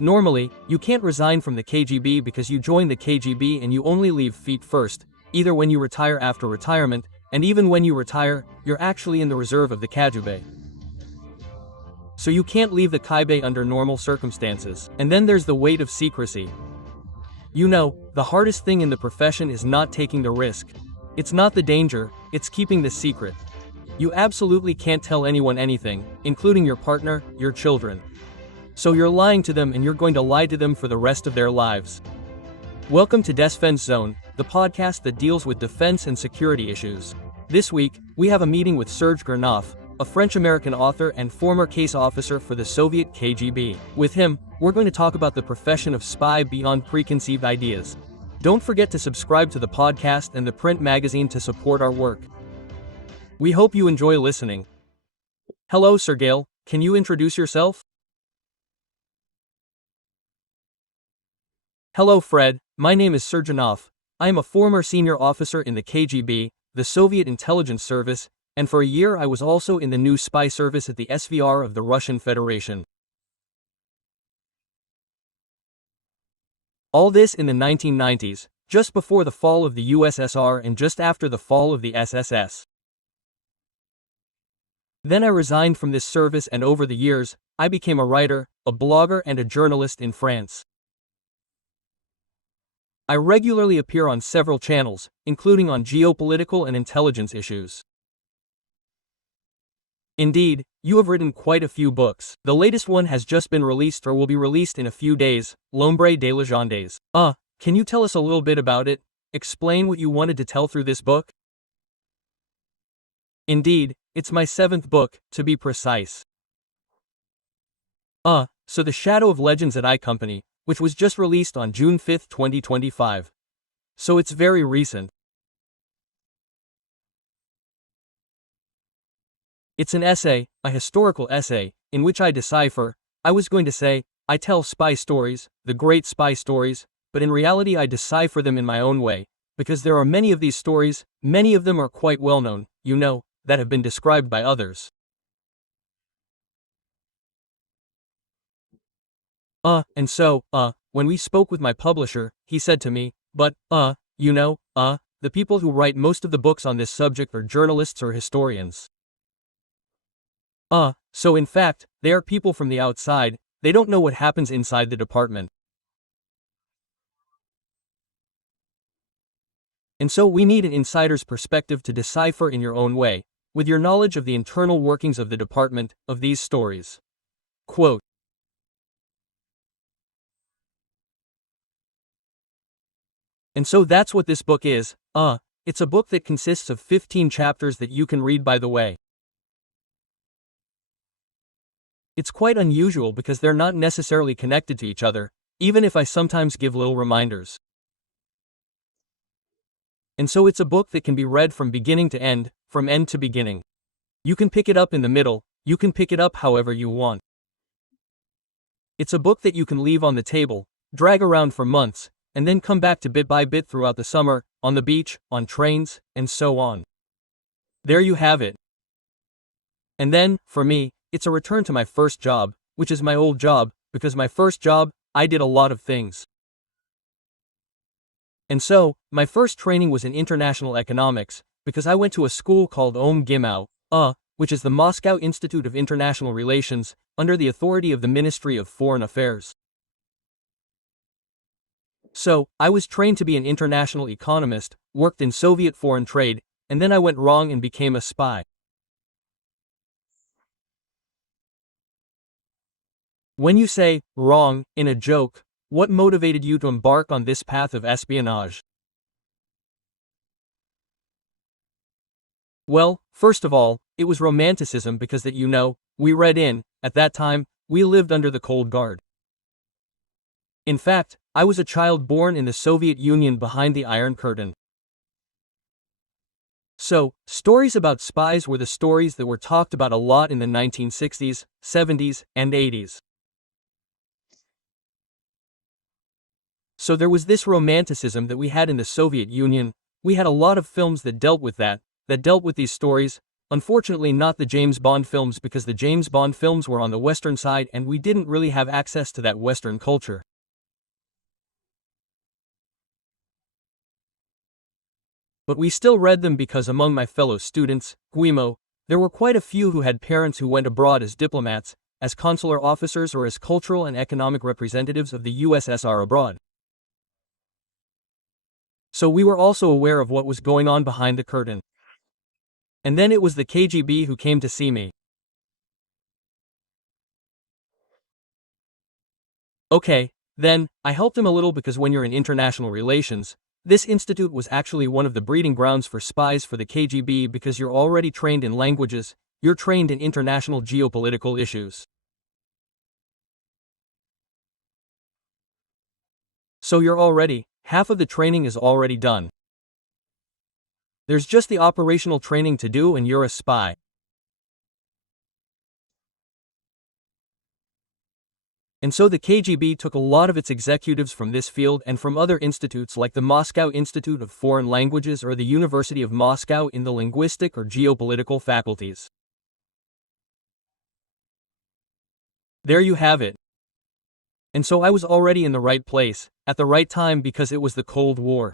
Normally, you can't resign from the KGB because you join the KGB and you only leave feet first, either when you retire after retirement, and even when you retire, you're actually in the reserve of the KGB. So you can't leave the KGB under normal circumstances. And then there's the weight of secrecy. You know, the hardest thing in the profession is not taking the risk. It's not the danger, it's keeping the secret. You absolutely can't tell anyone anything, including your partner, your children. So you're lying to them and you're going to lie to them for the rest of their lives. Welcome to Défense Zone, the podcast that deals with defense and security issues. This week, we have a meeting with Sergei Zhirnov, a French-American author and former case officer for the Soviet KGB. With him, we're going to talk about the profession of spy beyond preconceived ideas. Don't forget to subscribe to the podcast and the print magazine to support our work. We hope you enjoy listening. Hello, Sergei. Can you introduce yourself? Hello, Fred. My name is Sergei Zhirnov. I am a former senior officer in the KGB, the Soviet intelligence service, and for a year I was also in the new spy service at the SVR of the Russian Federation. All this in the 1990s, just before the fall of the USSR and just after the fall of the SSS. Then I resigned from this service and over the years, I became a writer, a blogger and a journalist in France. I regularly appear on several channels, including on geopolitical and intelligence issues. Indeed, you have written quite a few books. The latest one has just been released or will be released in a few days, L'ombre des légendes. Can you tell us a little bit about it? Explain what you wanted to tell through this book? Indeed, it's my 7th book, to be precise. So The Shadow of Legends at I Company, which was just released on June 5, 2025. So it's very recent. It's an essay, a historical essay, in which I decipher, I was going to say, I tell spy stories, the great spy stories, but in reality I decipher them in my own way, because there are many of these stories, many of them are quite well known, you know, that have been described by others. And so, when we spoke with my publisher, he said to me, but, you know, the people who write most of the books on this subject are journalists or historians. So in fact, they are people from the outside, they don't know what happens inside the department. And so we need an insider's perspective to decipher in your own way, with your knowledge of the internal workings of the department, of these stories. Quote. And so that's what this book is. It's a book that consists of 15 chapters that you can read by the way. It's quite unusual because they're not necessarily connected to each other, even if I sometimes give little reminders. And so it's a book that can be read from beginning to end, from end to beginning. You can pick it up in the middle, you can pick it up however you want. It's a book that you can leave on the table, drag around for months, and then come back to bit by bit throughout the summer, on the beach, on trains, and so on. There you have it. And then, for me, it's a return to my first job, which is my old job, because my first job, I did a lot of things. And so, my first training was in international economics, because I went to a school called OMGIMAO, which is the Moscow Institute of International Relations, under the authority of the Ministry of Foreign Affairs. So, I was trained to be an international economist, worked in Soviet foreign trade, and then I went wrong and became a spy. When you say, wrong, in a joke, what motivated you to embark on this path of espionage? Well, first of all, it was romanticism because that you know, we read in, at that time, we lived under the Cold Guard. In fact, I was a child born in the Soviet Union behind the Iron Curtain. So, stories about spies were the stories that were talked about a lot in the 1960s, 70s, and 80s. So there was this romanticism that we had in the Soviet Union, we had a lot of films that dealt with that dealt with these stories, Unfortunately not the James Bond films, because the James Bond films were on the Western side and we didn't really have access to that Western culture. But we still read them because among my fellow students, Guimo, there were quite a few who had parents who went abroad as diplomats, as consular officers, or as cultural and economic representatives of the USSR abroad. So we were also aware of what was going on behind the curtain. And then it was the KGB who came to see me. Okay, then, I helped him a little, because when you're in international relations, this institute was actually one of the breeding grounds for spies for the KGB, because you're already trained in languages, you're trained in international geopolitical issues. So half of the training is already done. There's just the operational training to do and you're a spy. And so the KGB took a lot of its executives from this field and from other institutes like the Moscow Institute of Foreign Languages or the University of Moscow in the linguistic or geopolitical faculties. There you have it. And so I was already in the right place, at the right time, because it was the Cold War.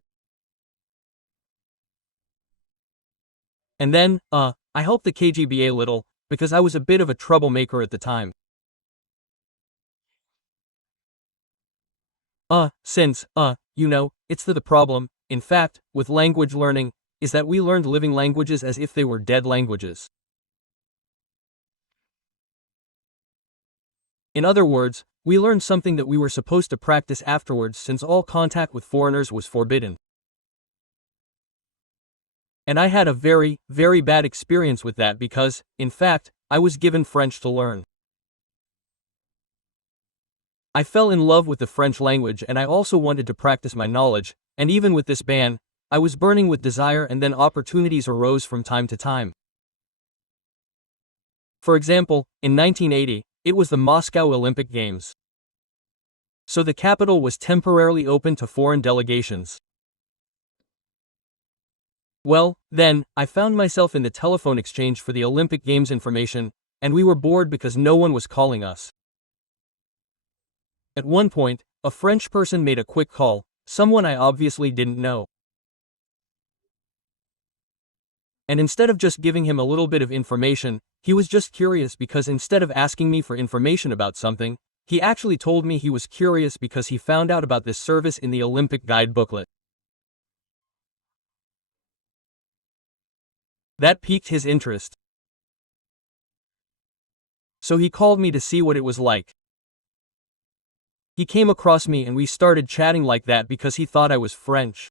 And then, I helped the KGB a little, because I was a bit of a troublemaker at the time. It's the problem, in fact, with language learning, is that we learned living languages as if they were dead languages. In other words, we learned something that we were supposed to practice afterwards, since all contact with foreigners was forbidden. And I had a very, very bad experience with that because, in fact, I was given French to learn. I fell in love with the French language and I also wanted to practice my knowledge, and even with this ban, I was burning with desire, and then opportunities arose from time to time. For example, in 1980, it was the Moscow Olympic Games. So the capital was temporarily open to foreign delegations. Well, then, I found myself in the telephone exchange for the Olympic Games information, and we were bored because no one was calling us. At one point, a French person made a quick call, someone I obviously didn't know. And instead of just giving him a little bit of information, he was just curious, because instead of asking me for information about something, he actually told me he was curious because he found out about this service in the Olympic guide booklet. That piqued his interest. So he called me to see what it was like. He came across me and we started chatting like that because he thought I was French.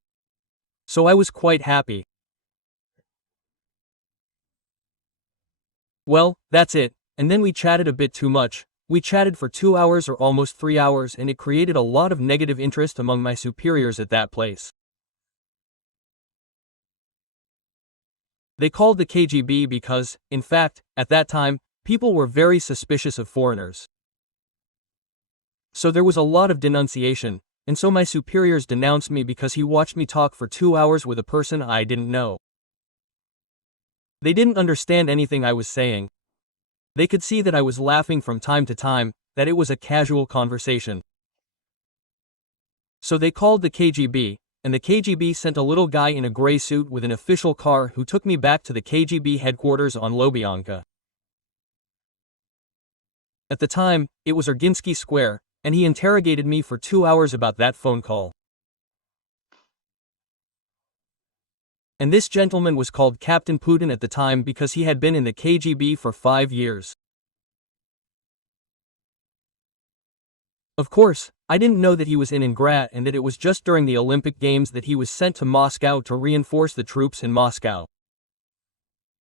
So I was quite happy. Well, that's it, and then we chatted a bit too much. We chatted for 2 hours or almost 3 hours, and it created a lot of negative interest among my superiors at that place. They called the KGB because, in fact, at that time, people were very suspicious of foreigners. So there was a lot of denunciation, and so my superiors denounced me because he watched me talk for 2 hours with a person I didn't know. They didn't understand anything I was saying. They could see that I was laughing from time to time, that it was a casual conversation. So they called the KGB, and the KGB sent a little guy in a gray suit with an official car who took me back to the KGB headquarters on Lubyanka. At the time, it was Urginsky Square, and he interrogated me for 2 hours about that phone call. And this gentleman was called Captain Putin at the time because he had been in the KGB for 5 years. Of course, I didn't know that he was in Ingrat and that it was just during the Olympic Games that he was sent to Moscow to reinforce the troops in Moscow.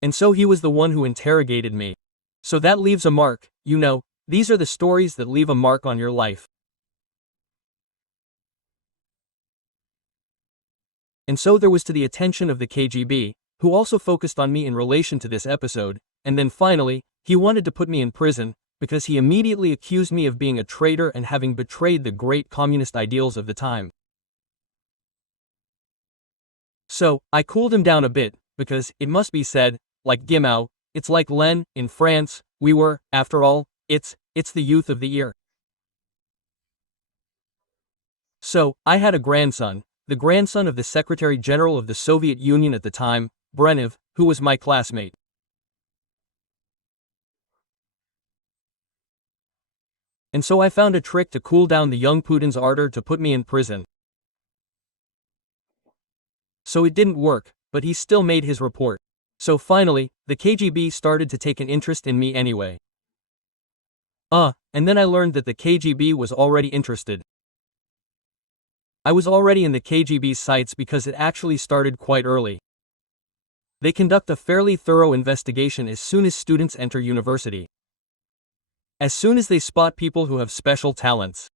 And so he was the one who interrogated me. So that leaves a mark, these are the stories that leave a mark on your life. And so there was to the attention of the KGB, who also focused on me in relation to this episode, and then finally, he wanted to put me in prison, because he immediately accused me of being a traitor and having betrayed the great communist ideals of the time. So, I cooled him down a bit, because, it must be said, like Gimao, it's like Len, in France, we were, after all, it's the youth of the year. So, I had a grandson, the grandson of the Secretary General of the Soviet Union at the time, Brenov, who was my classmate. And so I found a trick to cool down the young Putin's ardor to put me in prison. So it didn't work, but he still made his report. So finally, the KGB started to take an interest in me anyway. And then I learned that the KGB was already interested. I was already in the KGB's sights because it actually started quite early. They conduct a fairly thorough investigation as soon as students enter university. As soon as they spot people who have special talents.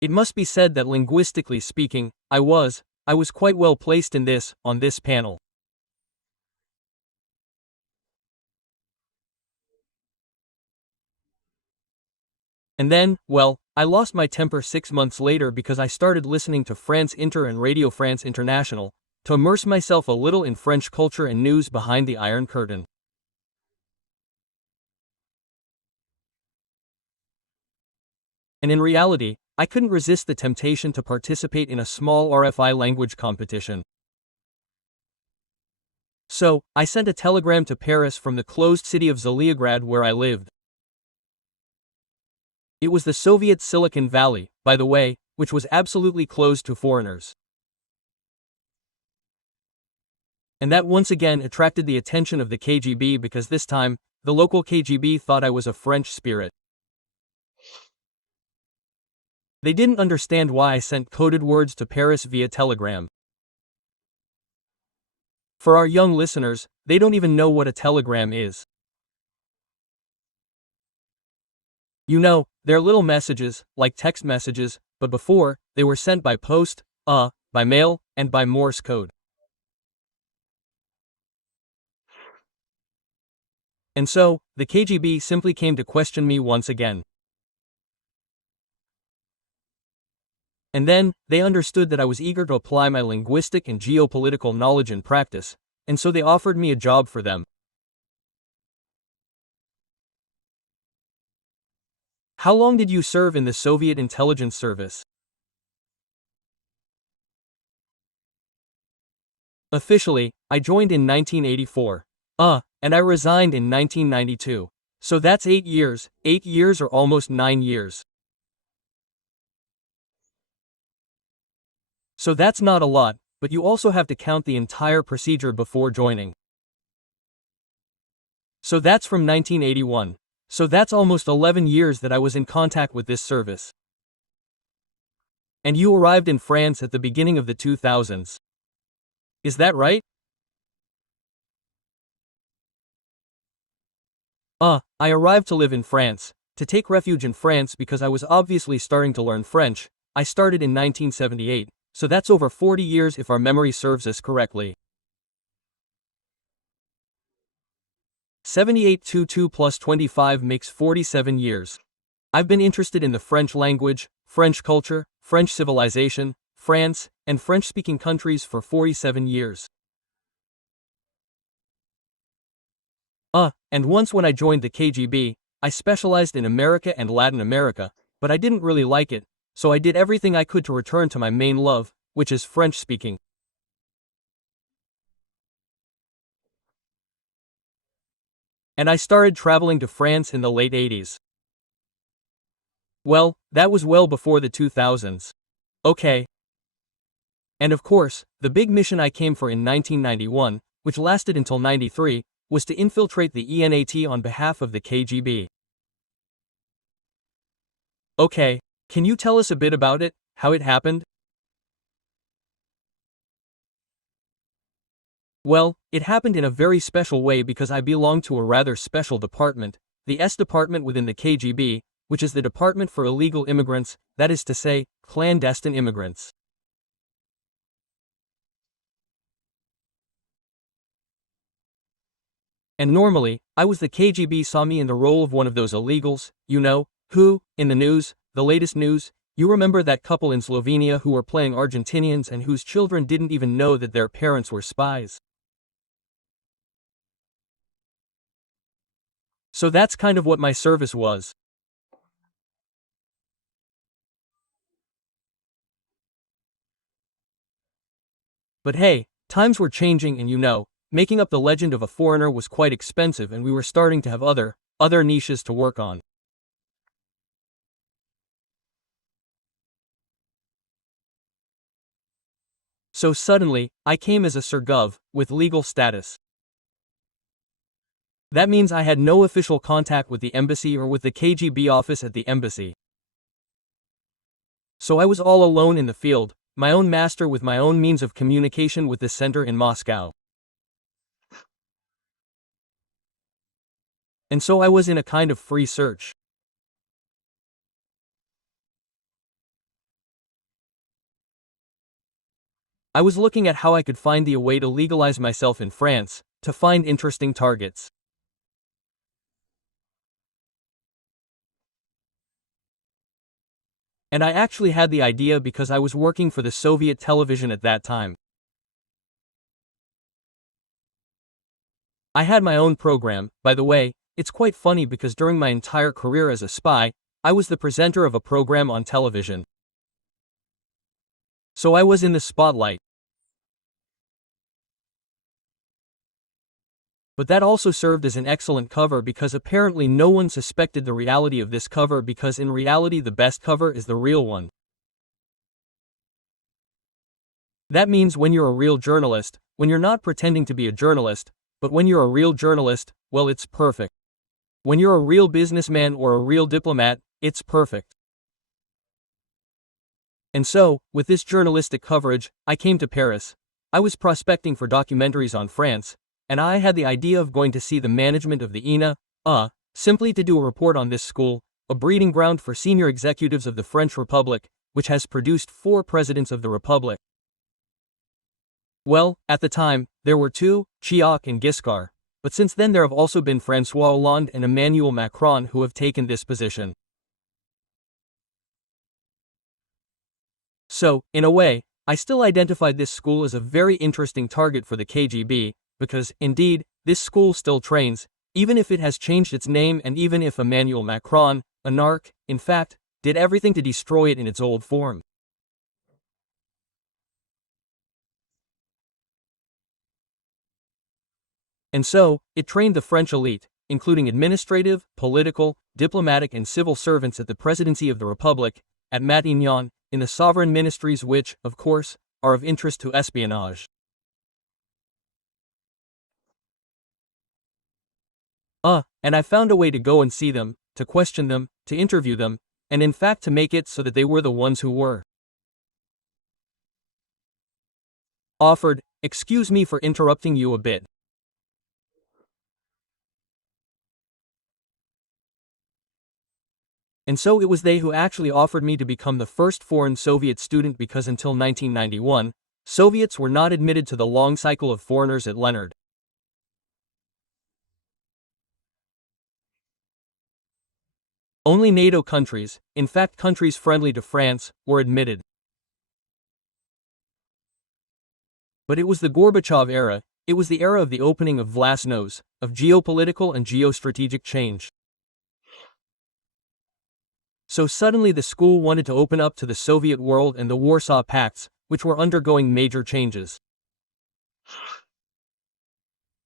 It must be said that linguistically speaking, I was quite well placed on this panel. And then, well, I lost my temper 6 months later because I started listening to France Inter and Radio France International, to immerse myself a little in French culture and news behind the Iron Curtain. And in reality, I couldn't resist the temptation to participate in a small RFI language competition. So, I sent a telegram to Paris from the closed city of Zaliagrad where I lived. It was the Soviet Silicon Valley, by the way, which was absolutely closed to foreigners. And that once again attracted the attention of the KGB because this time, the local KGB thought I was a French spirit. They didn't understand why I sent coded words to Paris via telegram. For our young listeners, they don't even know what a telegram is. You know, they're little messages, like text messages, but before, they were sent by post, by mail, and by Morse code. And so, the KGB simply came to question me once again. And then, they understood that I was eager to apply my linguistic and geopolitical knowledge in practice, and so they offered me a job for them. How long did you serve in the Soviet intelligence service? Officially, I joined in 1984. And I resigned in 1992. So that's 8 years or almost 9 years. So that's not a lot, but you also have to count the entire procedure before joining. So that's from 1981. So that's almost 11 years that I was in contact with this service. And you arrived in France at the beginning of the 2000s. Is that right? I arrived to live in France, to take refuge in France because I was obviously starting to learn French. I started in 1978, so that's over 40 years if our memory serves us correctly. 7822 plus 25 makes 47 years. I've been interested in the French language, French culture, French civilization, France, and French-speaking countries for 47 years. And once when I joined the KGB, I specialized in America and Latin America, but I didn't really like it, so I did everything I could to return to my main love, which is French speaking. And I started traveling to France in the late 80s. Well, that was well before the 2000s. Okay. And of course, the big mission I came for in 1991, which lasted until 93, was to infiltrate the ENAT on behalf of the KGB. Okay, can you tell us a bit about it, how it happened? Well, it happened in a very special way because I belong to a rather special department, the S department within the KGB, which is the Department for Illegal Immigrants, that is to say, clandestine immigrants. And normally, the KGB saw me in the role of one of those illegals, you know, who, in the news, the latest news, You remember that couple in Slovenia who were playing Argentinians and whose children didn't even know that their parents were spies? So that's kind of what my service was. But hey, times were changing and making up the legend of a foreigner was quite expensive and we were starting to have other niches to work on. So suddenly, I came as a Sergov, with legal status. That means I had no official contact with the embassy or with the KGB office at the embassy. So I was all alone in the field, my own master with my own means of communication with the center in Moscow. And so I was in a kind of free search. I was looking at how I could find a way to legalize myself in France, to find interesting targets. And I actually had the idea because I was working for the Soviet television at that time. I had my own program. By the way, it's quite funny because during my entire career as a spy, I was the presenter of a program on television. So I was in the spotlight. But that also served as an excellent cover because apparently no one suspected the reality of this cover because in reality the best cover is the real one. That means when you're a real journalist, when you're not pretending to be a journalist, but when you're a real journalist, well, it's perfect. When you're a real businessman or a real diplomat, it's perfect. And so, with this journalistic coverage, I came to Paris. I was prospecting for documentaries on France, and I had the idea of going to see the management of the INA, simply to do a report on this school, a breeding ground for senior executives of the French Republic, which has produced 4 presidents of the Republic. Well, at the time, there were 2, Chirac and Giscard, but since then there have also been François Hollande and Emmanuel Macron who have taken this position. So, in a way, I still identified this school as a very interesting target for the KGB, because, indeed, this school still trains, even if it has changed its name and even if Emmanuel Macron, a narc, in fact, did everything to destroy it in its old form. And so, it trained the French elite, including administrative, political, diplomatic and civil servants at the Presidency of the Republic, at Matignon, in the sovereign ministries which, of course, are of interest to espionage. And I found a way to go and see them, to question them, to interview them, and in fact to make it so that they were the ones who were offered. Excuse me for interrupting you a bit. And so it was they who actually offered me to become the first foreign Soviet student because until 1991, Soviets were not admitted to the long cycle of foreigners at Leonard. Only NATO countries, in fact countries friendly to France, were admitted. But it was the Gorbachev era, it was the era of the opening of glasnost, of geopolitical and geostrategic change. So suddenly the school wanted to open up to the Soviet world and the Warsaw Pacts, which were undergoing major changes.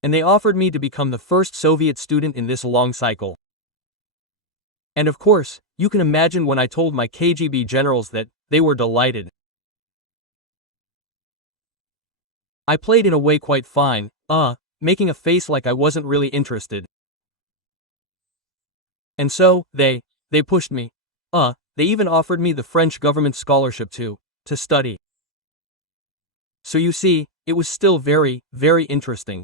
And they offered me to become the first Soviet student in this long cycle. And of course, you can imagine when I told my KGB generals that, they were delighted. I played in a way quite fine, making a face like I wasn't really interested. And so, they pushed me. They even offered me the French government scholarship to study. So you see, it was still very, very interesting.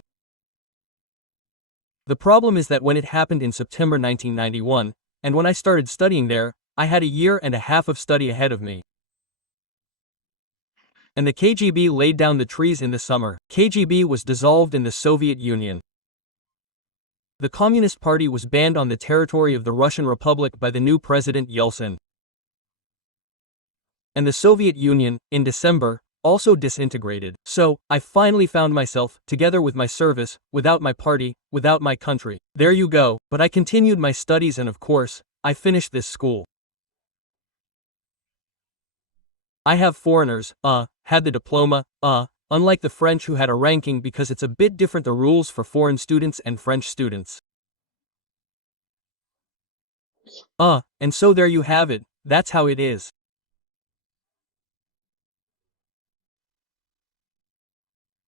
The problem is that when it happened in September 1991, and when I started studying there, I had a year and a half of study ahead of me. And the KGB laid down the trees in the summer. KGB was dissolved in the Soviet Union. The Communist Party was banned on the territory of the Russian Republic by the new President Yeltsin. And the Soviet Union, in December, also disintegrated. So, I finally found myself, together with my service, without my party, without my country. There you go, but I continued my studies and of course, I finished this school. I have foreigners, had the diploma, unlike the French who had a ranking because it's a bit different the rules for foreign students and French students. And so there you have it, that's how it is.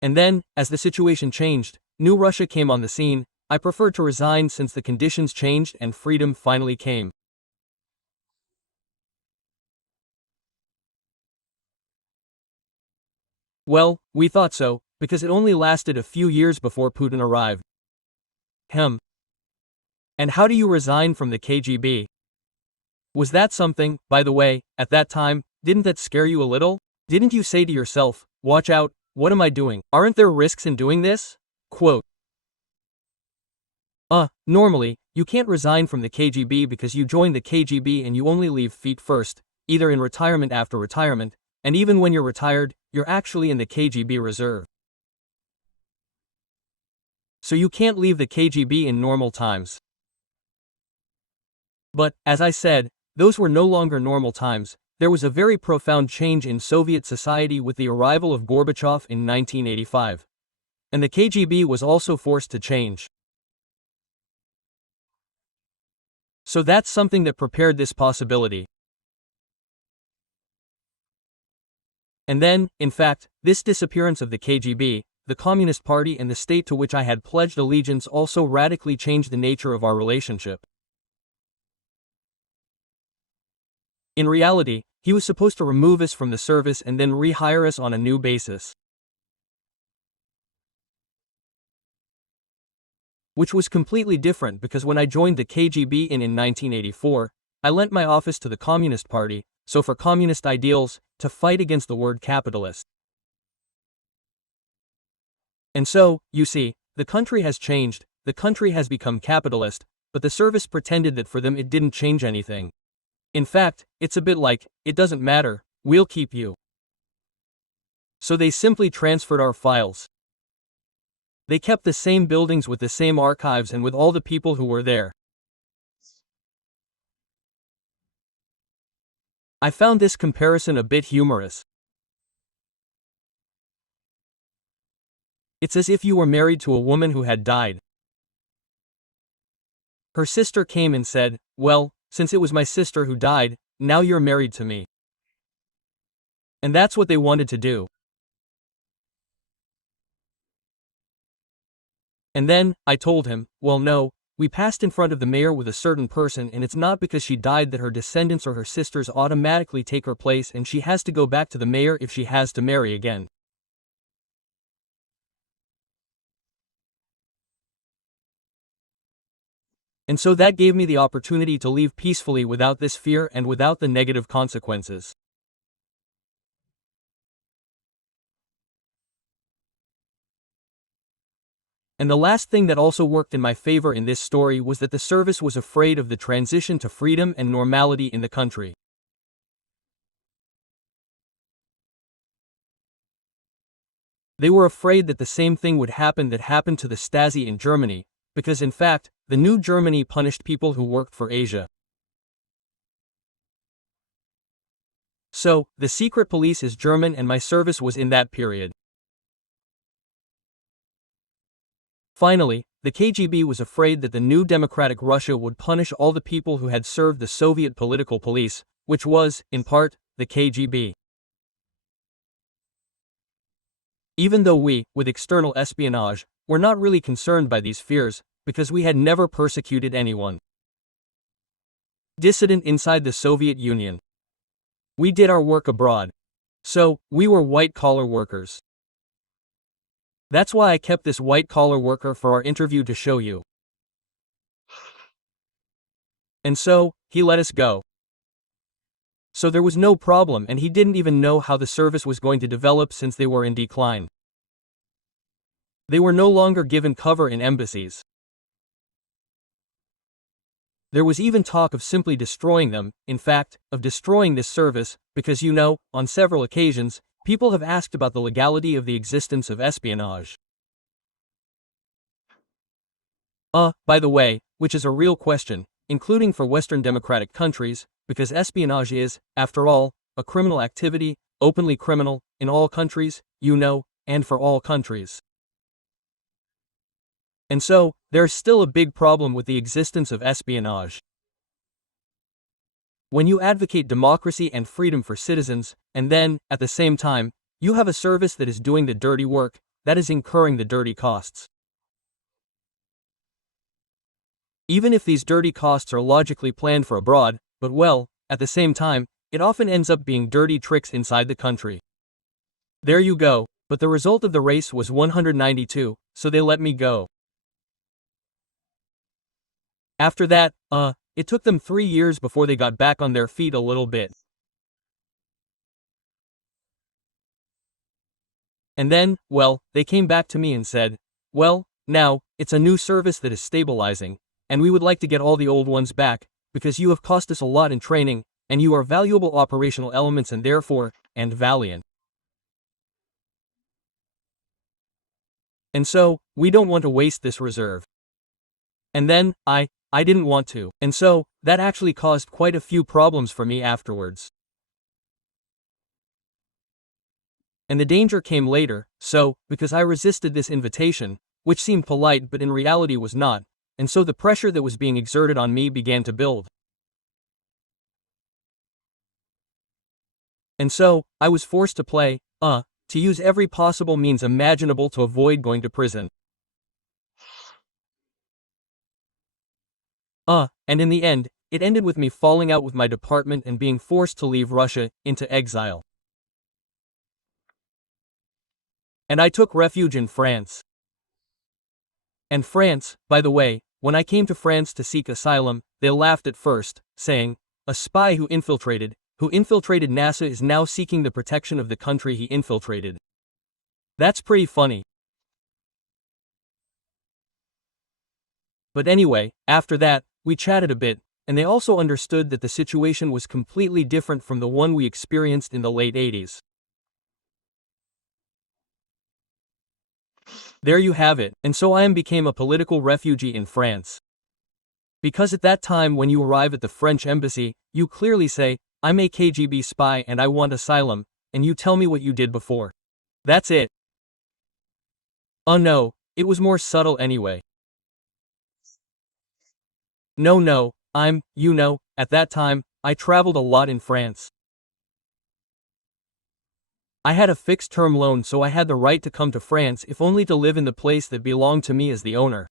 And then, as the situation changed, new Russia came on the scene. I preferred to resign since the conditions changed and freedom finally came. Well, we thought so, because it only lasted a few years before Putin arrived. And how do you resign from the KGB? Was that something, by the way, at that time, didn't that scare you a little? Didn't you say to yourself, watch out, what am I doing? Aren't there risks in doing this? Quote. Normally, you can't resign from the KGB because you joined the KGB and you only leave feet first, either in retirement after retirement, and even when you're retired, you're actually in the KGB reserve. So you can't leave the KGB in normal times. But, as I said, those were no longer normal times. There was a very profound change in Soviet society with the arrival of Gorbachev in 1985. And the KGB was also forced to change. So that's something that prepared this possibility. And then, in fact, this disappearance of the KGB, the Communist Party and the state to which I had pledged allegiance also radically changed the nature of our relationship. In reality, he was supposed to remove us from the service and then rehire us on a new basis. Which was completely different because when I joined the KGB in 1984, I lent my office to the Communist Party, so for communist ideals, to fight against the word capitalist. And so, you see, the country has changed, the country has become capitalist, but the service pretended that for them it didn't change anything. In fact, it's a bit like, it doesn't matter, we'll keep you. So they simply transferred our files. They kept the same buildings with the same archives and with all the people who were there. I found this comparison a bit humorous. It's as if you were married to a woman who had died. Her sister came and said, well, since it was my sister who died, now you're married to me. And that's what they wanted to do. And then, I told him, well no, we passed in front of the mayor with a certain person and it's not because she died that her descendants or her sisters automatically take her place and she has to go back to the mayor if she has to marry again. And so that gave me the opportunity to leave peacefully without this fear and without the negative consequences. And the last thing that also worked in my favor in this story was that the service was afraid of the transition to freedom and normality in the country. They were afraid that the same thing would happen that happened to the Stasi in Germany, because in fact, the new Germany punished people who worked for Asia. So, the secret police is German and my service was in that period. Finally, the KGB was afraid that the new democratic Russia would punish all the people who had served the Soviet political police, which was, in part, the KGB. Even though we, with external espionage, were not really concerned by these fears, because we had never persecuted anyone. Dissident inside the Soviet Union. We did our work abroad. So, we were white-collar workers. That's why I kept this white-collar worker for our interview to show you. And so, he let us go. So there was no problem and he didn't even know how the service was going to develop since they were in decline. They were no longer given cover in embassies. There was even talk of simply destroying them, in fact, of destroying this service, because on several occasions, people have asked about the legality of the existence of espionage. By the way, which is a real question, including for Western democratic countries, because espionage is, after all, a criminal activity, openly criminal, in all countries, and for all countries. And so, there's still a big problem with the existence of espionage. When you advocate democracy and freedom for citizens, and then, at the same time, you have a service that is doing the dirty work, that is incurring the dirty costs. Even if these dirty costs are logically planned for abroad, but well, at the same time, it often ends up being dirty tricks inside the country. There you go, but the result of the race was 192, so they let me go. After that, it took them 3 years before they got back on their feet a little bit. And then, well, they came back to me and said, well, now, it's a new service that is stabilizing, and we would like to get all the old ones back, because you have cost us a lot in training, and you are valuable operational elements and therefore, and valiant. And so, we don't want to waste this reserve. And then, I didn't want to, and so, that actually caused quite a few problems for me afterwards. And the danger came later, so, because I resisted this invitation, which seemed polite but in reality was not, and so the pressure that was being exerted on me began to build. And so, I was forced to play, to use every possible means imaginable to avoid going to prison. And in the end, it ended with me falling out with my department and being forced to leave Russia, into exile. And I took refuge in France. And France, by the way, when I came to France to seek asylum, they laughed at first, saying, a spy who infiltrated NASA is now seeking the protection of the country he infiltrated. That's pretty funny. But anyway, after that, we chatted a bit, and they also understood that the situation was completely different from the one we experienced in the late 80s. There you have it, and so I became a political refugee in France. Because at that time when you arrive at the French embassy, you clearly say, I'm a KGB spy and I want asylum, and you tell me what you did before. That's it. Oh no, it was more subtle anyway. No, at that time, I traveled a lot in France. I had a fixed-term loan, so I had the right to come to France if only to live in the place that belonged to me as the owner.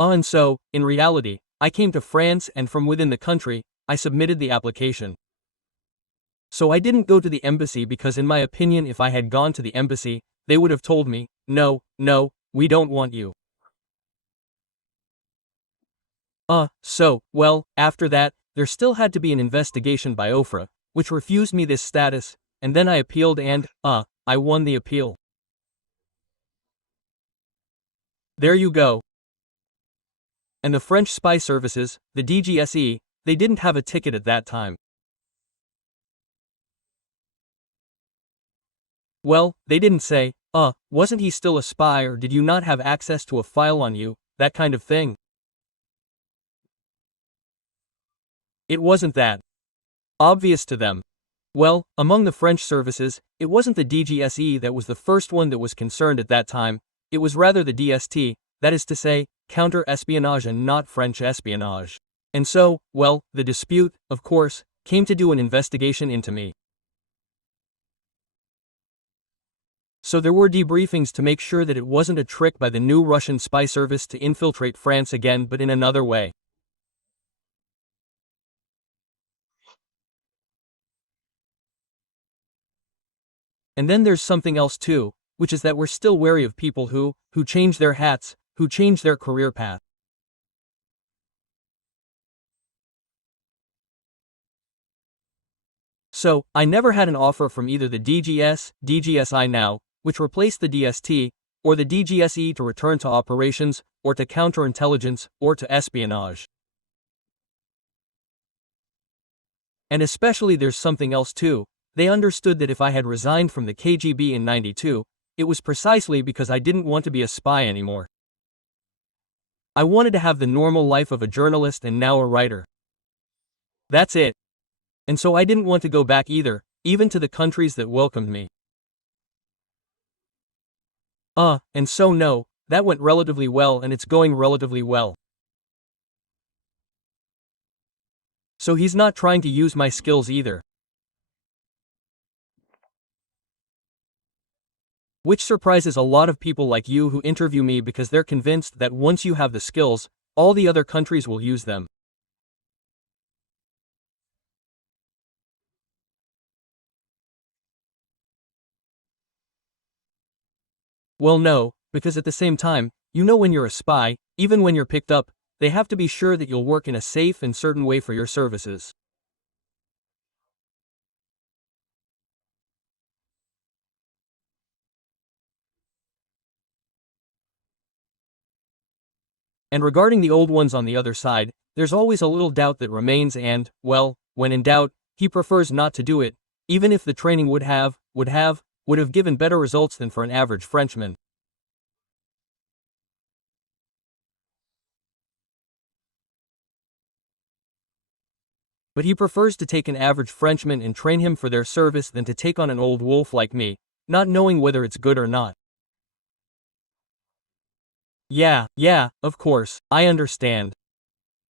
And so, in reality, I came to France and from within the country, I submitted the application. So I didn't go to the embassy because in my opinion if I had gone to the embassy, they would have told me, no, we don't want you. Well, after that, there still had to be an investigation by OFRA, which refused me this status, and then I appealed and, I won the appeal. There you go. And the French spy services, the DGSE, they didn't have a ticket at that time. Well, they didn't say, wasn't he still a spy or did you not have access to a file on you, that kind of thing. It wasn't that obvious to them. Well, among the French services, it wasn't the DGSE that was the first one that was concerned at that time, it was rather the DST, that is to say, counter-espionage and not French espionage. And so, well, the dispute, of course, came to do an investigation into me. So there were debriefings to make sure that it wasn't a trick by the new Russian spy service to infiltrate France again but in another way. And then there's something else too, which is that we're still wary of people who change their hats, who change their career path. So, I never had an offer from either the DGSI now, which replaced the DST, or the DGSE to return to operations, or to counterintelligence, or to espionage. And especially there's something else too. They understood that if I had resigned from the KGB in '92, it was precisely because I didn't want to be a spy anymore. I wanted to have the normal life of a journalist and now a writer. That's it. And so I didn't want to go back either, even to the countries that welcomed me. And so no, that went relatively well and it's going relatively well. So he's not trying to use my skills either. Which surprises a lot of people like you who interview me because they're convinced that once you have the skills, all the other countries will use them. Well no, because at the same time, you know when you're a spy, even when you're picked up, they have to be sure that you'll work in a safe and certain way for your services. And regarding the old ones on the other side, there's always a little doubt that remains and, well, when in doubt, he prefers not to do it, even if the training would have given better results than for an average Frenchman. But he prefers to take an average Frenchman and train him for their service than to take on an old wolf like me, not knowing whether it's good or not. Yeah, of course, I understand.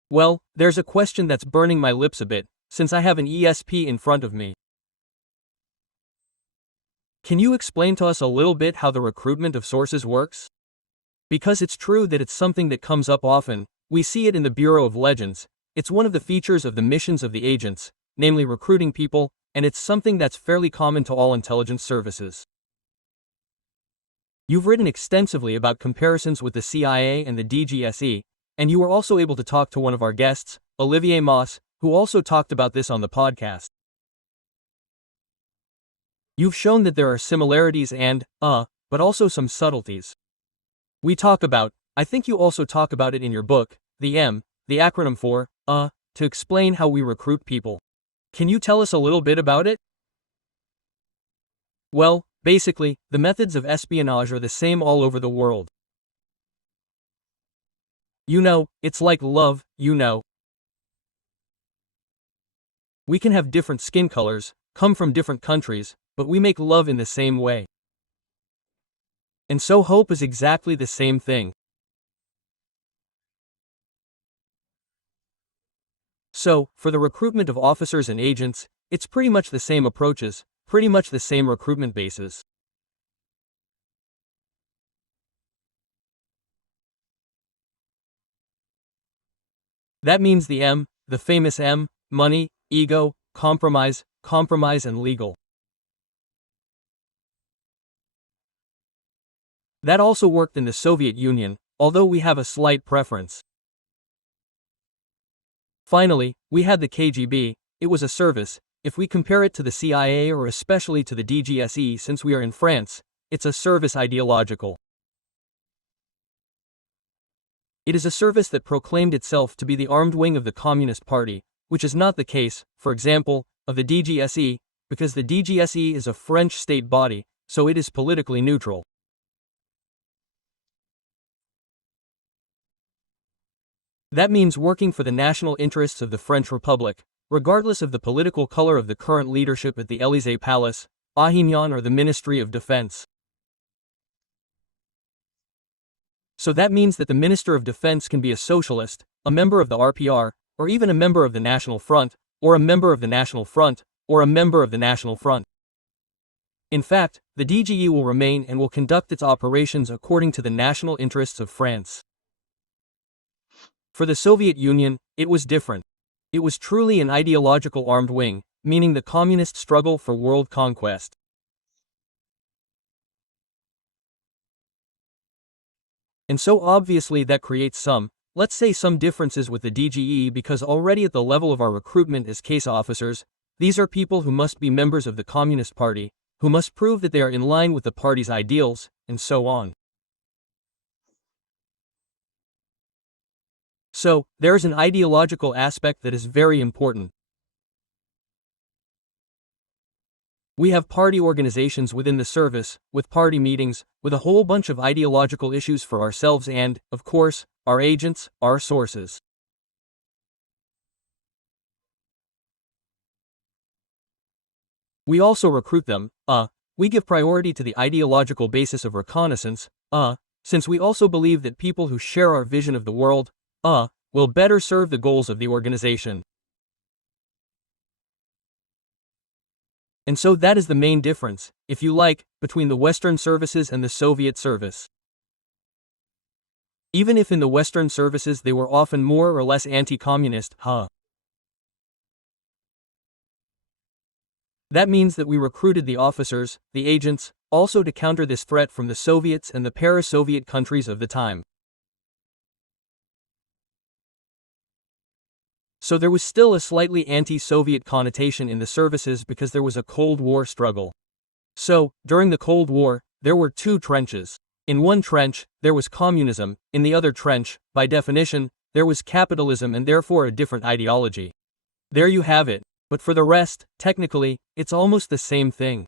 Well, there's a question that's burning my lips a bit, since I have an ESP in front of me. Can you explain to us a little bit how the recruitment of sources works? Because it's true that it's something that comes up often, we see it in the Bureau of Legends, it's one of the features of the missions of the agents, namely recruiting people, and it's something that's fairly common to all intelligence services. You've written extensively about comparisons with the CIA and the DGSE, and you were also able to talk to one of our guests, Olivier Moss, who also talked about this on the podcast. You've shown that there are similarities and, but also some subtleties. I think you also talk about it in your book, the acronym for, to explain how we recruit people. Can you tell us a little bit about it? Well, basically, the methods of espionage are the same all over the world. You know, it's like love, you know. We can have different skin colors, come from different countries, but we make love in the same way. And so hope is exactly the same thing. So, for the recruitment of officers and agents, it's pretty much the same approaches, pretty much the same recruitment bases. That means the famous M, money, ego, compromise, and legal. That also worked in the Soviet Union, although we have a slight preference. Finally, we had the KGB, it was a service. If we compare it to the CIA or especially to the DGSE since we are in France, it's a service ideological. It is a service that proclaimed itself to be the armed wing of the Communist Party, which is not the case, for example, of the DGSE, because the DGSE is a French state body, so it is politically neutral. That means working for the national interests of the French Republic, regardless of the political color of the current leadership at the Élysée Palace, Avignon or the Ministry of Defense. So that means that the Minister of Defense can be a socialist, a member of the RPR, or even a member of the National Front, or a member of the National Front, or a member of the National Front. In fact, the DGE will remain and will conduct its operations according to the national interests of France. For the Soviet Union, it was different. It was truly an ideological armed wing, meaning the communist struggle for world conquest. And so obviously that creates some, let's say some differences with the DGE because already at the level of our recruitment as case officers, these are people who must be members of the Communist Party, who must prove that they are in line with the party's ideals, and so on. So, there's an ideological aspect that is very important. We have party organizations within the service, with party meetings, with a whole bunch of ideological issues for ourselves and, of course, our agents, our sources. We also recruit them, we give priority to the ideological basis of reconnaissance, since we also believe that people who share our vision of the world, will better serve the goals of the organization. And so that is the main difference, if you like, between the Western services and the Soviet service. Even if in the Western services they were often more or less anti-communist, That means that we recruited the officers, the agents, also to counter this threat from the Soviets and the para-Soviet countries of the time. So there was still a slightly anti-Soviet connotation in the services because there was a Cold War struggle. So, during the Cold War, there were two trenches. In one trench, there was communism, in the other trench, by definition, there was capitalism and therefore a different ideology. There you have it. But for the rest, technically, it's almost the same thing.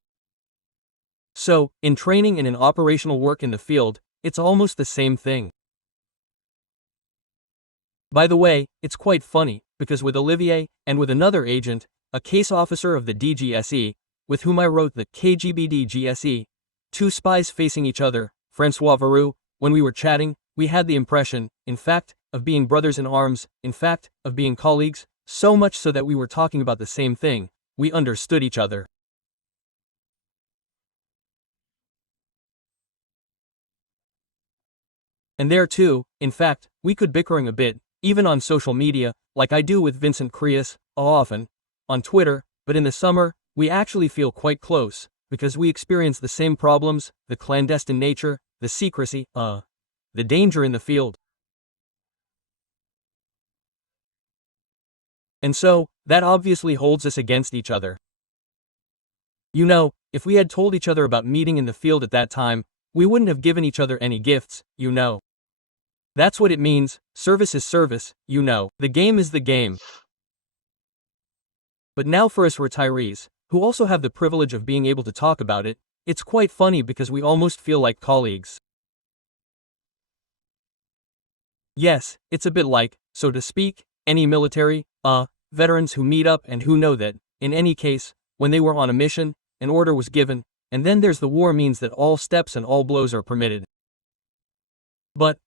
So, in training and in operational work in the field, it's almost the same thing. By the way, it's quite funny, because with Olivier, and with another agent, a case officer of the DGSE, with whom I wrote the KGB DGSE, two spies facing each other, François Veroux, when we were chatting, we had the impression, in fact, of being brothers in arms, in fact, of being colleagues, so much so that we were talking about the same thing, we understood each other. And there too, in fact, we could bickering a bit, even on social media, like I do with Vincent Creus, often, on Twitter, but in the summer, we actually feel quite close, because we experience the same problems, the clandestine nature, the secrecy, the danger in the field. And so, that obviously holds us against each other. You know, if we had told each other about meeting in the field at that time, we wouldn't have given each other any gifts, you know. That's what it means, service is service, you know. The game is the game. But now for us retirees, who also have the privilege of being able to talk about it, it's quite funny because we almost feel like colleagues. Yes, it's a bit like, so to speak, any military, veterans who meet up and who know that, in any case, when they were on a mission, an order was given, and then there's the war means that all steps and all blows are permitted. But,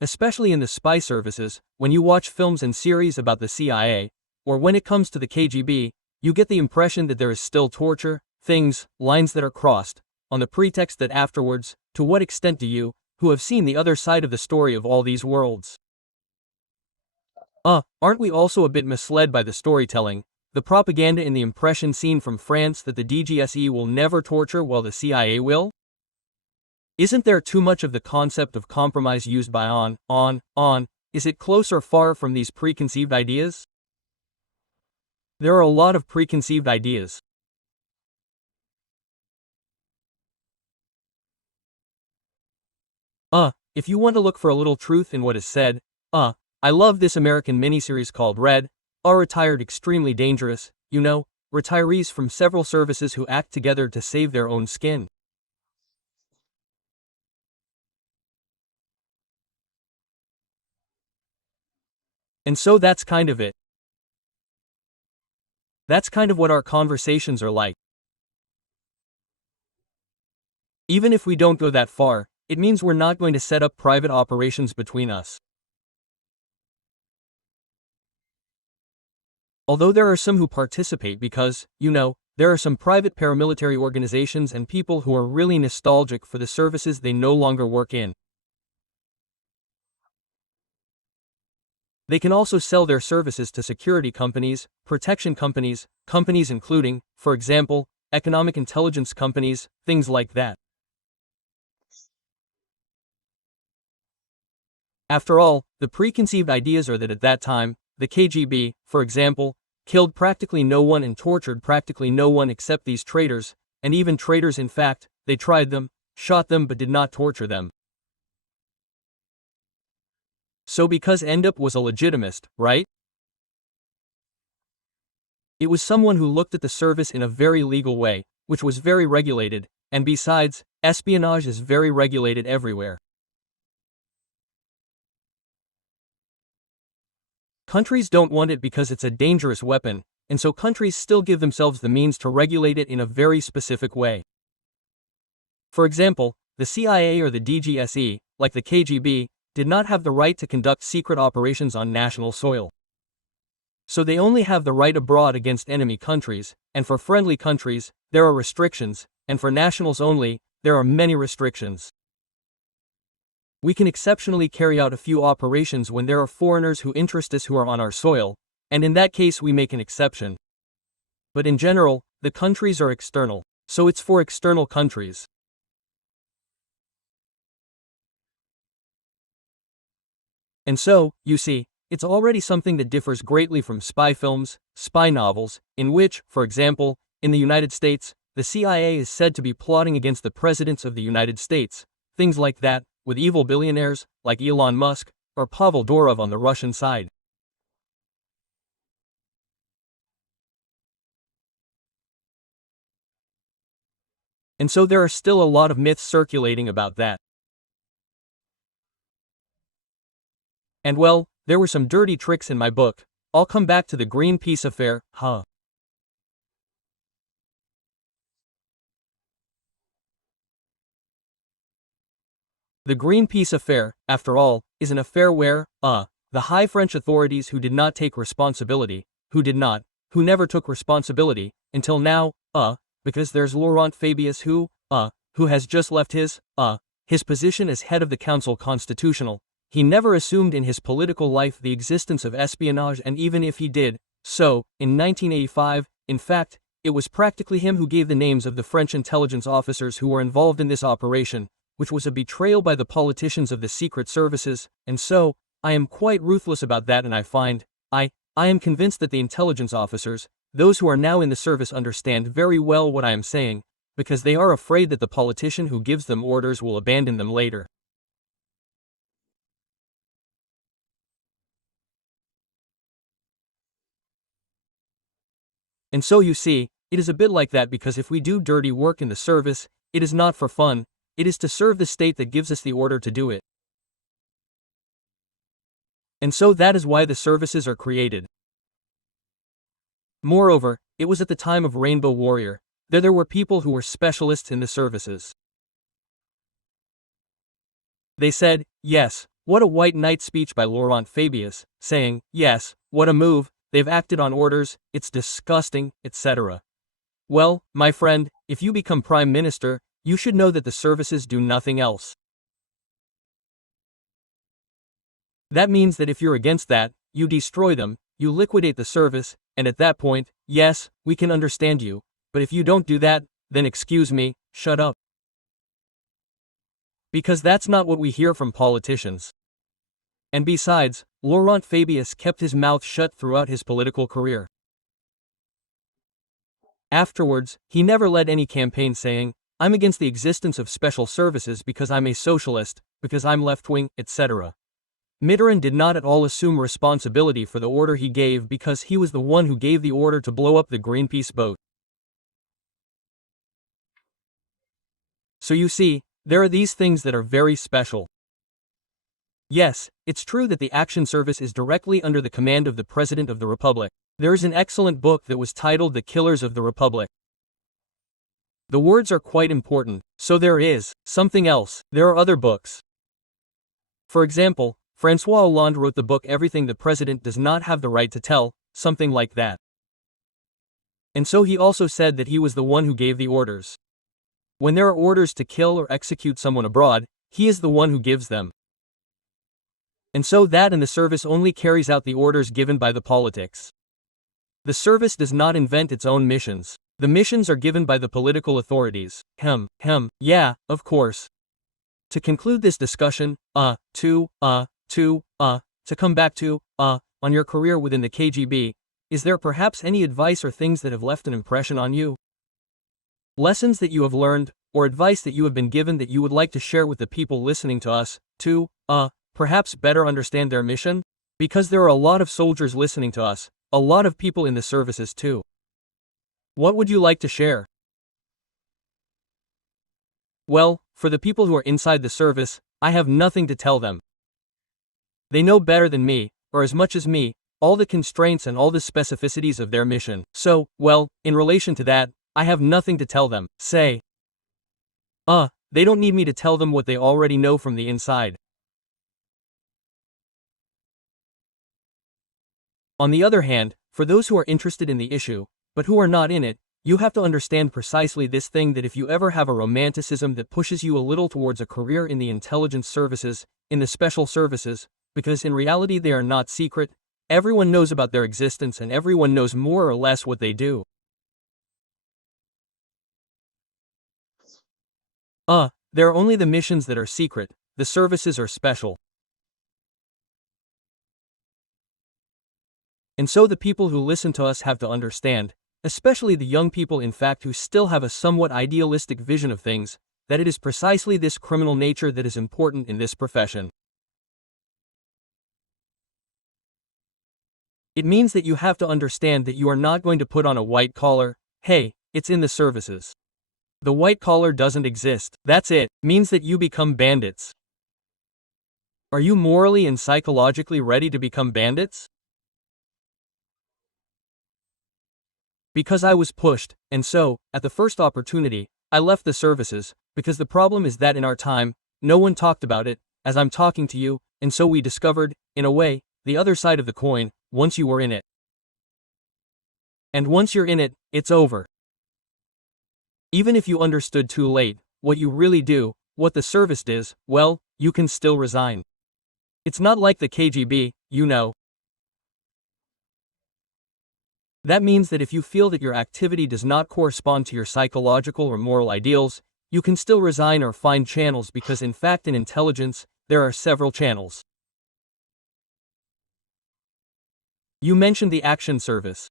especially in the spy services, when you watch films and series about the CIA, or when it comes to the KGB, you get the impression that there is still torture, things, lines that are crossed, on the pretext that afterwards, to what extent do you, who have seen the other side of the story of all these worlds? Aren't we also a bit misled by the storytelling, the propaganda in the impression seen from France that the DGSE will never torture while the CIA will? Isn't there too much of the concept of compromise used by is it close or far from these preconceived ideas? There are a lot of preconceived ideas. If you want to look for a little truth in what is said, I love this American miniseries called Red, Retired Extremely Dangerous, you know, retirees from several services who act together to save their own skin. And so that's kind of it. That's kind of what our conversations are like. Even if we don't go that far, it means we're not going to set up private operations between us. Although there are some who participate because, you know, there are some private paramilitary organizations and people who are really nostalgic for the services they no longer work in. They can also sell their services to security companies, protection companies, companies including, for example, economic intelligence companies, things like that. After all, the preconceived ideas are that at that time, the KGB, for example, killed practically no one and tortured practically no one except these traitors, and even traitors in fact, they tried them, shot them but did not torture them. So because Endup was a legitimist, right? It was someone who looked at the service in a very legal way, which was very regulated, and besides, espionage is very regulated everywhere. Countries don't want it because it's a dangerous weapon, and so countries still give themselves the means to regulate it in a very specific way. For example, the CIA or the DGSE, like the KGB, did not have the right to conduct secret operations on national soil. So they only have the right abroad against enemy countries, and for friendly countries, there are restrictions, and for nationals only, there are many restrictions. We can exceptionally carry out a few operations when there are foreigners who interest us who are on our soil, and in that case we make an exception. But in general, the countries are external, so it's for external countries. And so, you see, it's already something that differs greatly from spy films, spy novels, in which, for example, in the United States, the CIA is said to be plotting against the presidents of the United States, things like that, with evil billionaires, like Elon Musk, or Pavel Durov on the Russian side. And so there are still a lot of myths circulating about that. And well, there were some dirty tricks in my book. I'll come back to the Greenpeace affair, huh? The Greenpeace affair, after all, is an affair where, the high French authorities who did not take responsibility, who never took responsibility, until now, because there's Laurent Fabius who has just left his position as head of the Council Constitutional. He never assumed in his political life the existence of espionage, and even if he did so, in 1985, in fact, it was practically him who gave the names of the French intelligence officers who were involved in this operation, which was a betrayal by the politicians of the secret services, and so, I am quite ruthless about that, and I am convinced that the intelligence officers, those who are now in the service, understand very well what I am saying, because they are afraid that the politician who gives them orders will abandon them later. And so you see, it is a bit like that, because if we do dirty work in the service, it is not for fun, it is to serve the state that gives us the order to do it. And so that is why the services are created. Moreover, it was at the time of Rainbow Warrior, there were people who were specialists in the services. They said, yes, what a white knight speech by Laurent Fabius, saying, yes, what a move, they've acted on orders, it's disgusting, etc. Well, my friend, if you become prime minister, you should know that the services do nothing else. That means that if you're against that, you destroy them, you liquidate the service, and at that point, yes, we can understand you, but if you don't do that, then excuse me, shut up. Because that's not what we hear from politicians. And besides, Laurent Fabius kept his mouth shut throughout his political career. Afterwards, he never led any campaign saying, I'm against the existence of special services because I'm a socialist, because I'm left-wing, etc. Mitterrand did not at all assume responsibility for the order he gave, because he was the one who gave the order to blow up the Greenpeace boat. So you see, there are these things that are very special. Yes, it's true that the Action Service is directly under the command of the President of the Republic. There is an excellent book that was titled The Killers of the Republic. The words are quite important, so there is something else. There are other books. For example, François Hollande wrote the book Everything the President Does Not Have the Right to Tell, something like that. And so he also said that he was the one who gave the orders. When there are orders to kill or execute someone abroad, he is the one who gives them. And so that and the service only carries out the orders given by the politics. The service does not invent its own missions. The missions are given by the political authorities. Yeah, of course. To conclude this discussion, to come back to, on your career within the KGB, is there perhaps any advice or things that have left an impression on you? Lessons that you have learned, or advice that you have been given that you would like to share with the people listening to us, perhaps better understand their mission? Because there are a lot of soldiers listening to us, a lot of people in the services too. What would you like to share? Well, for the people who are inside the service, I have nothing to tell them. They know better than me, or as much as me, all the constraints and all the specificities of their mission. So, well, in relation to that, I have nothing to tell them. Say, they don't need me to tell them what they already know from the inside. On the other hand, for those who are interested in the issue, but who are not in it, you have to understand precisely this thing, that if you ever have a romanticism that pushes you a little towards a career in the intelligence services, in the special services, because in reality they are not secret, everyone knows about their existence and everyone knows more or less what they do. There are only the missions that are secret, the services are special. And so the people who listen to us have to understand, especially the young people in fact who still have a somewhat idealistic vision of things, that it is precisely this criminal nature that is important in this profession. It means that you have to understand that you are not going to put on a white collar, hey, it's in the services. The white collar doesn't exist, that's it, means that you become bandits. Are you morally and psychologically ready to become bandits? Because I was pushed, and so, at the first opportunity, I left the services, because the problem is that in our time, no one talked about it, as I'm talking to you, and so we discovered, in a way, the other side of the coin, once you were in it. And once you're in it, it's over. Even if you understood too late, what you really do, what the service is, well, you can still resign. It's not like the KGB, you know. That means that if you feel that your activity does not correspond to your psychological or moral ideals, you can still resign or find channels, because in fact in intelligence, there are several channels. You mentioned the action service.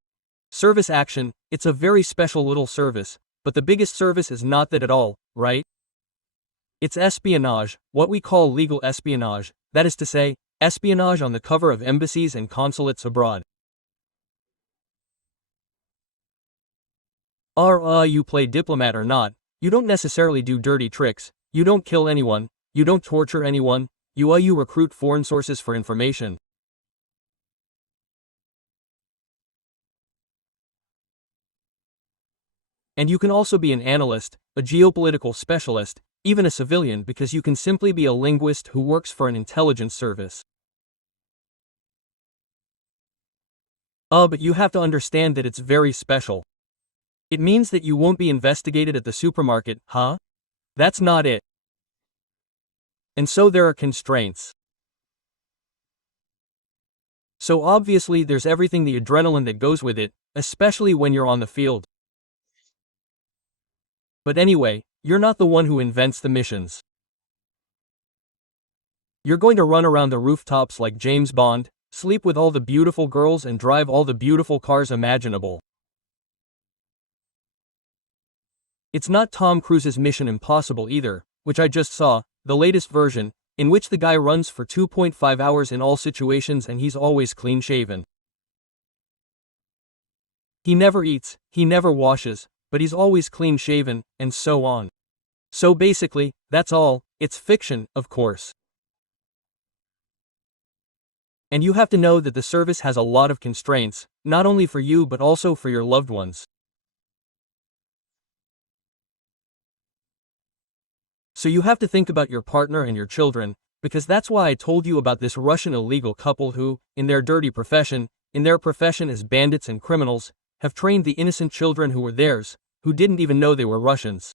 Service action, it's a very special little service, but the biggest service is not that at all, right? It's espionage, what we call legal espionage, that is to say, espionage on the cover of embassies and consulates abroad. You play diplomat or not, you don't necessarily do dirty tricks, you don't kill anyone, you don't torture anyone, you recruit foreign sources for information. And you can also be an analyst, a geopolitical specialist, even a civilian, because you can simply be a linguist who works for an intelligence service. But you have to understand that it's very special. It means that you won't be investigated at the supermarket, huh? That's not it. And so there are constraints. So obviously there's everything, the adrenaline that goes with it, especially when you're on the field. But anyway, you're not the one who invents the missions. You're going to run around the rooftops like James Bond, sleep with all the beautiful girls and drive all the beautiful cars imaginable. It's not Tom Cruise's Mission Impossible either, which I just saw, the latest version, in which the guy runs for 2.5 hours in all situations and he's always clean-shaven. He never eats, he never washes, but he's always clean-shaven, and so on. So basically, that's all, it's fiction, of course. And you have to know that the service has a lot of constraints, not only for you but also for your loved ones. So you have to think about your partner and your children, because that's why I told you about this Russian illegal couple who, in their dirty profession, as bandits and criminals, have trained the innocent children who were theirs, who didn't even know they were Russians.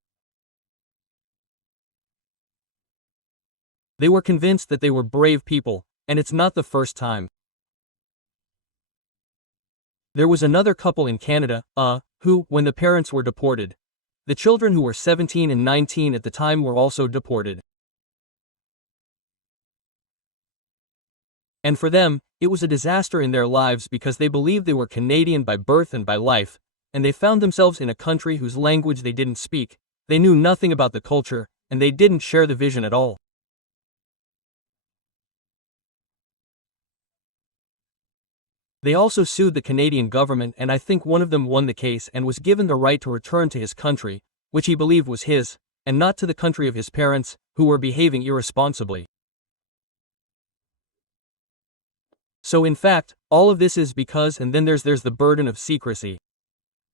They were convinced that they were brave people, and it's not the first time. There was another couple in Canada, who, when the parents were deported, the children who were 17 and 19 at the time were also deported. And for them, it was a disaster in their lives because they believed they were Canadian by birth and by life, and they found themselves in a country whose language they didn't speak, they knew nothing about the culture, and they didn't share the vision at all. They also sued the Canadian government, and I think one of them won the case and was given the right to return to his country, which he believed was his, and not to the country of his parents, who were behaving irresponsibly. So in fact, all of this is because, and then there's the burden of secrecy.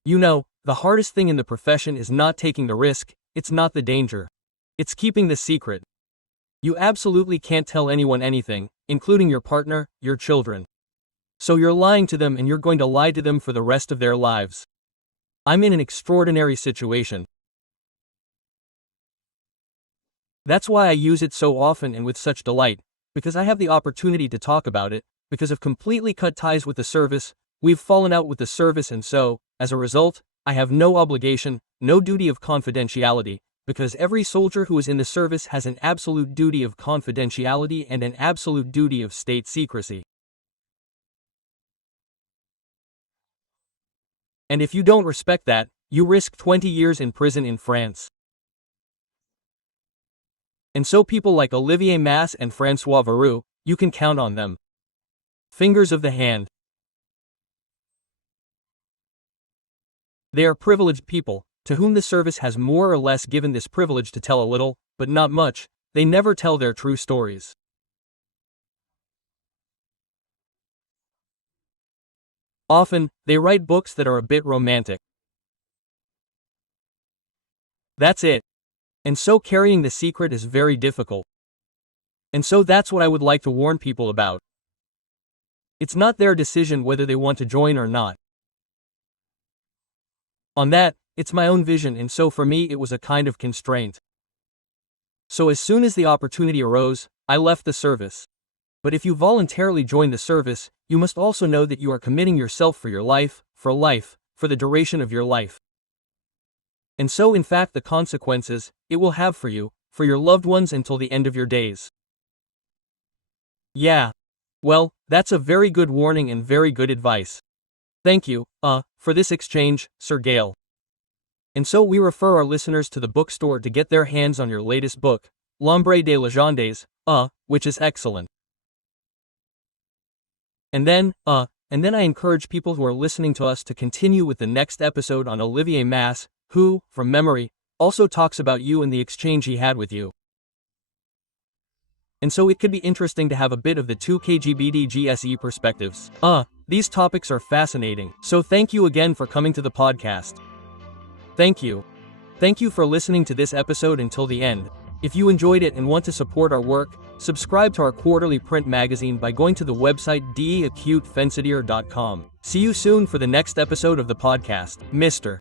You know, the hardest thing in the profession is not taking the risk, it's not the danger. It's keeping the secret. You absolutely can't tell anyone anything, including your partner, your children. So you're lying to them, and you're going to lie to them for the rest of their lives. I'm in an extraordinary situation. That's why I use it so often and with such delight, because I have the opportunity to talk about it, because I've completely cut ties with the service, we've fallen out with the service, and so, as a result, I have no obligation, no duty of confidentiality, because every soldier who is in the service has an absolute duty of confidentiality and an absolute duty of state secrecy. And if you don't respect that, you risk 20 years in prison in France. And so people like Olivier Masse and François Verroux, you can count on them. Fingers of the hand. They are privileged people, to whom the service has more or less given this privilege to tell a little, but not much. They never tell their true stories. Often, they write books that are a bit romantic. That's it. And so carrying the secret is very difficult. And so that's what I would like to warn people about. It's not their decision whether they want to join or not. On that, it's my own vision, and so for me it was a kind of constraint. So as soon as the opportunity arose, I left the service. But if you voluntarily join the service, you must also know that you are committing yourself for your life, for the duration of your life. And so in fact the consequences it will have for you, for your loved ones until the end of your days. Yeah. Well, that's a very good warning and very good advice. Thank you, for this exchange, Sergei. And so we refer our listeners to the bookstore to get their hands on your latest book, L'Ombre des Légendes, which is excellent. And then I encourage people who are listening to us to continue with the next episode on Olivier Masse, who, from memory, also talks about you and the exchange he had with you. And so it could be interesting to have a bit of the two KGB GSE perspectives. These topics are fascinating. So thank you again for coming to the podcast. Thank you. Thank you for listening to this episode until the end. If you enjoyed it and want to support our work, subscribe to our quarterly print magazine by going to the website deacutefensidier.com. See you soon for the next episode of the podcast, Mr.